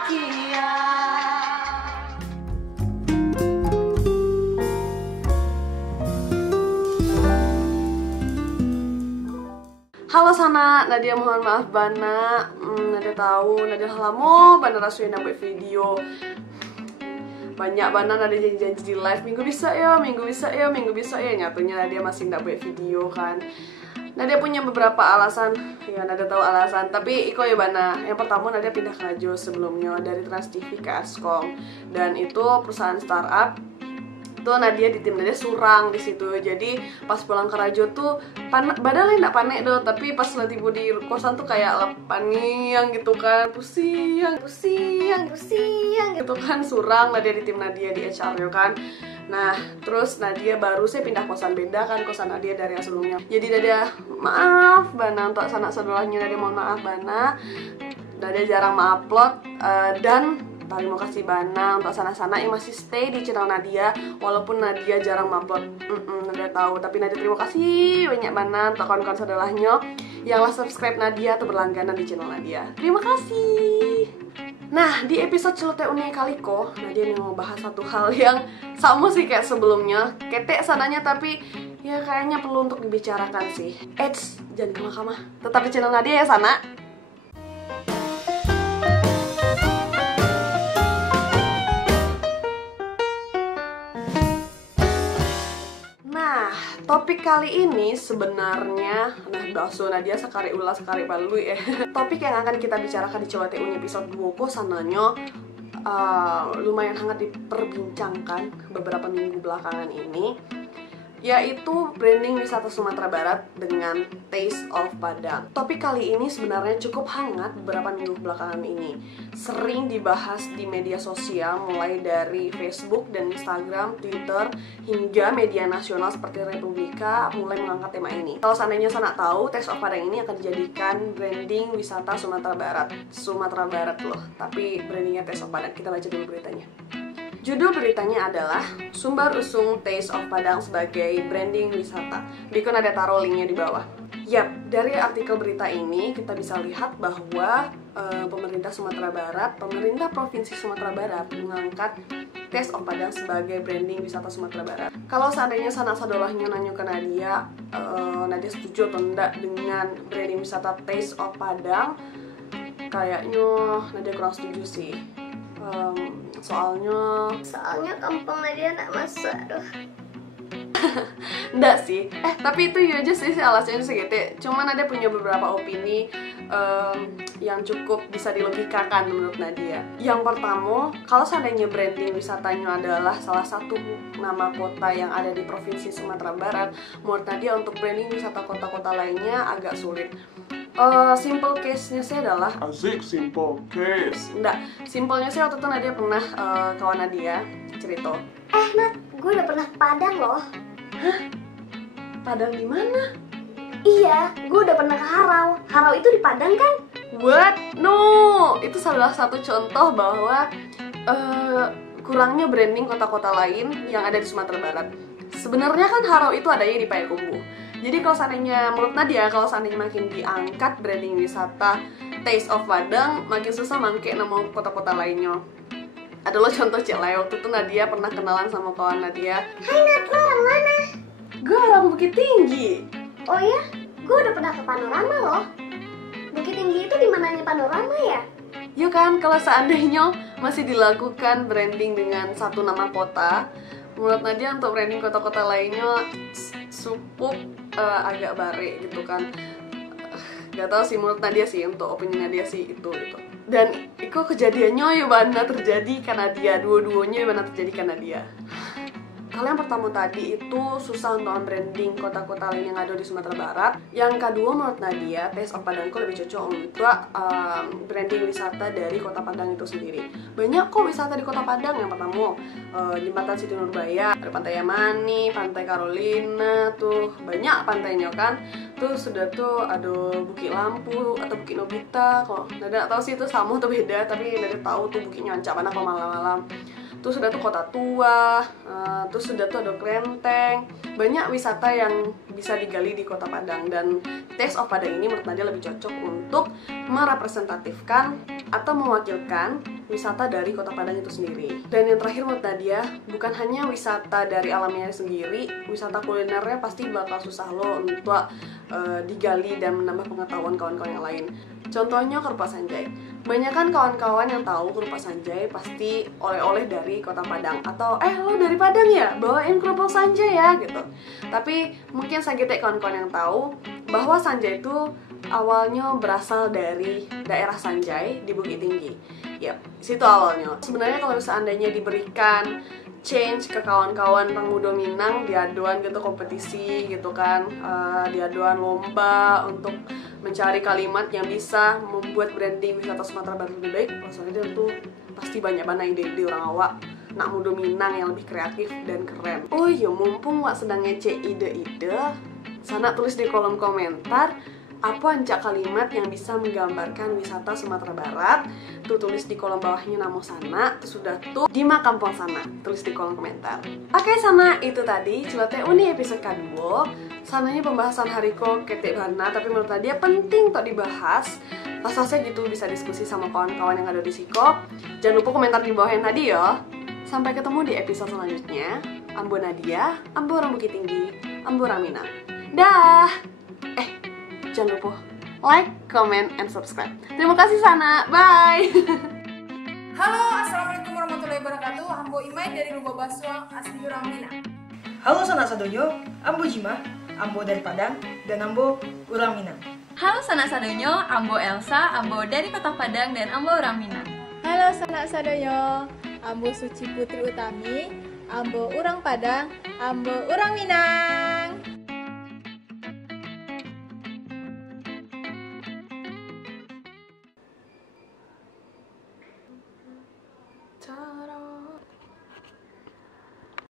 bahagia. Halo Sana, Nadia mohon maaf Bana. Nadia tahu, Nadia lama Bana rasuin buat video. Banyak Bana Nadia janji-janji di live, minggu bisa ya, minggu bisa ya, minggu bisa ya. Nyatunya Nadia masih nggak buat video kan. Nadia punya beberapa alasan, ya Nadia tahu alasan. Tapi iko ya Bana, yang pertama Nadia pindah ke Rajo sebelumnya dari Trans TV ke Askom. Dan itu perusahaan startup. Tuh Nadia di tim Nadia surang di situ. Jadi pas pulang ke Rajo tuh badalnya nggak panik doh, tapi pas lagi tiba di kosan tuh kayak paniang gitu kan, pusing gitu kan, surang Nadia di tim Nadia di HR yo kan. Nah terus Nadia baru saya pindah kosan beda kan, kosan Nadia dari yang sebelumnya. Jadi Nadia maaf Bana untuk sanak saudaranya, Nadia mohon maaf Bana. Nadia jarang upload dan terima kasih Bana untuk sana-sana yang masih stay di channel Nadia walaupun Nadia jarang upload. Nadia tahu, tapi Nadia terima kasih banyak Bana untuk kawan-kawan saudaranya yang lah subscribe Nadia atau berlangganan di channel Nadia. Terima kasih. Nah, di episode celoteh unik kali kok Nadia mau bahas satu hal yang sama sih kayak sebelumnya, ketek sananya, tapi ya kayaknya perlu untuk dibicarakan sih. Eits, jangan ke mahkamah. Tetap di channel Nadia ya Sana. Topik kali ini sebenarnya, nah bakso Nadia sekali ulas sekali balui ya. Topik yang akan kita bicarakan di Celoteh Unik episode 2 kok sananya lumayan hangat diperbincangkan beberapa minggu belakangan ini, yaitu branding wisata Sumatera Barat dengan Taste of Padang. Topik kali ini sebenarnya cukup hangat beberapa minggu belakangan ini. Sering dibahas di media sosial mulai dari Facebook dan Instagram, Twitter, hingga media nasional seperti Republika mulai mengangkat tema ini. Kalau seandainya Sana tahu, Taste of Padang ini akan dijadikan branding wisata Sumatera Barat. Sumatera Barat loh, tapi brandingnya Taste of Padang. Kita baca dulu beritanya. Judul beritanya adalah Sumbar usung Taste of Padang sebagai branding wisata. Bikon ada taruh linknya di bawah. Yap, dari artikel berita ini kita bisa lihat bahwa pemerintah Sumatera Barat, pemerintah Provinsi Sumatera Barat mengangkat Taste of Padang sebagai branding wisata Sumatera Barat. Kalau seandainya sanak sadolahnya nanya ke Nadia, Nadia setuju atau enggak dengan branding wisata Taste of Padang? Kayaknya Nadia kurang setuju sih. Soalnya kampung Nadia nak masuk, aduh. Enggak sih, tapi itu ya aja sih alasannya segitu. Cuman Nadia punya beberapa opini yang cukup bisa dilogikakan menurut Nadia. Yang pertama, kalau seandainya branding wisatanya adalah salah satu nama kota yang ada di Provinsi Sumatera Barat, menurut Nadia untuk branding wisata kota-kota lainnya agak sulit. Simple case-nya sih adalah asik, simple case. Enggak, simpelnya sih waktu itu Nadia pernah kawan Nadia cerita. Nat, gue udah pernah ke Padang loh. Hah? Padang di mana? Iya, gue udah pernah ke Harau. Harau itu di Padang kan? What? No, itu salah satu contoh bahwa kurangnya branding kota-kota lain yang ada di Sumatera Barat. Sebenarnya kan Harau itu adanya di Payakumbuh. Jadi kalau seandainya menurut Nadia, kalau seandainya makin diangkat branding wisata Taste of Padang, makin susah mangke nama kota-kota lainnya. Ada lo contoh Cek waktu itu Nadia pernah kenalan sama kawan Nadia. Hai Nat, lo orang mana? Gue orang Bukit Tinggi. Oh ya, gue udah pernah ke Panorama loh. Bukit Tinggi itu di mananya Panorama ya? Yuk kan, kalau seandainya masih dilakukan branding dengan satu nama kota, menurut Nadia untuk branding kota-kota lainnya supuk agak bare gitu kan. Gak tau sih, menurut Nadia sih, untuk opini Nadia sih itu gitu. Dan itu kejadiannya ya benar terjadi karena dia, dua-duanya ya benar terjadi karena dia. Kalau yang pertama tadi itu susah untuk branding kota-kota lain yang ada di Sumatera Barat. Yang kedua menurut Nadia, Taste of Padang lebih cocok untuk branding wisata dari kota Padang itu sendiri. Banyak kok wisata di kota Padang. Yang pertama Jembatan Siti Nurbaya, ada Pantai Yamani, Pantai Carolina, tuh banyak pantainya kan. Tuh sudah tuh ada Bukit Lampu atau Bukit Nobita. Kok Nadia tahu sih itu sama atau beda, tapi Nadia tahu tuh Bukit Nyancap mana kalau malam-malam. Terus sudah tuh Kota Tua, terus sudah tuh ada Klenteng. Banyak wisata yang bisa digali di Kota Padang, dan Taste of Padang ini menurut Nadia lebih cocok untuk merepresentatifkan atau mewakilkan wisata dari Kota Padang itu sendiri. Dan yang terakhir menurut Nadia, bukan hanya wisata dari alamnya sendiri, wisata kulinernya pasti bakal susah lo untuk digali dan menambah pengetahuan kawan-kawan yang lain. Contohnya Kerupat Sanjay. Banyak kan kawan-kawan yang tahu Kerupat Sanjay pasti oleh-oleh dari Kota Padang, atau lo dari Padang ya, bawain Kerupat Sanjay ya gitu. Tapi mungkin segitu kawan-kawan yang tahu bahwa Sanjay itu awalnya berasal dari daerah Sanjay di Bukit Tinggi. Yap, situ awalnya. Sebenarnya kalau seandainya diberikan change ke kawan-kawan pemuda Minang, diaduan gitu kompetisi gitu kan, diaduan lomba untuk mencari kalimat yang bisa membuat branding wisata Sumatera Barat lebih baik. Maksudnya itu pasti banyak banget ide-ide orang awak nak muda Minang yang lebih kreatif dan keren. Oh iya, mumpung wak sedang ngecek ide-ide, sana tulis di kolom komentar apa ancak kalimat yang bisa menggambarkan wisata Sumatera Barat. Tuh tulis di kolom bawahnya nama sana, terus sudah tuh di Makampong sana, tulis di kolom komentar. Oke, sana itu tadi Celoteh Uni episode kedua. Sananya pembahasan hariko ketik bana, tapi menurut dia penting untuk dibahas. Rasanya gitu bisa diskusi sama kawan-kawan yang ada di Siko. Jangan lupa komentar di bawah yang tadi ya. Sampai ketemu di episode selanjutnya. Ambo Nadia, Ambo orang Bukit Tinggi, Ambo Ramina. Dah. Jangan lupa like, comment, and subscribe. Terima kasih sana. Bye. Halo, assalamualaikum warahmatullahi wabarakatuh. Ambo Imai dari Lubuk Basuang, asli Urang Mina. Halo sanak sadonyo, Ambo Jima, Ambo dari Padang, dan Ambo Urang Minang. Halo sanak sadonyo, Ambo Elsa, Ambo dari Kota Padang dan Ambo Urang Minang. Halo sanak sadonyo, Ambo Suci Putri Utami, Ambo Urang Padang, Ambo Urang Minang. Ta-da.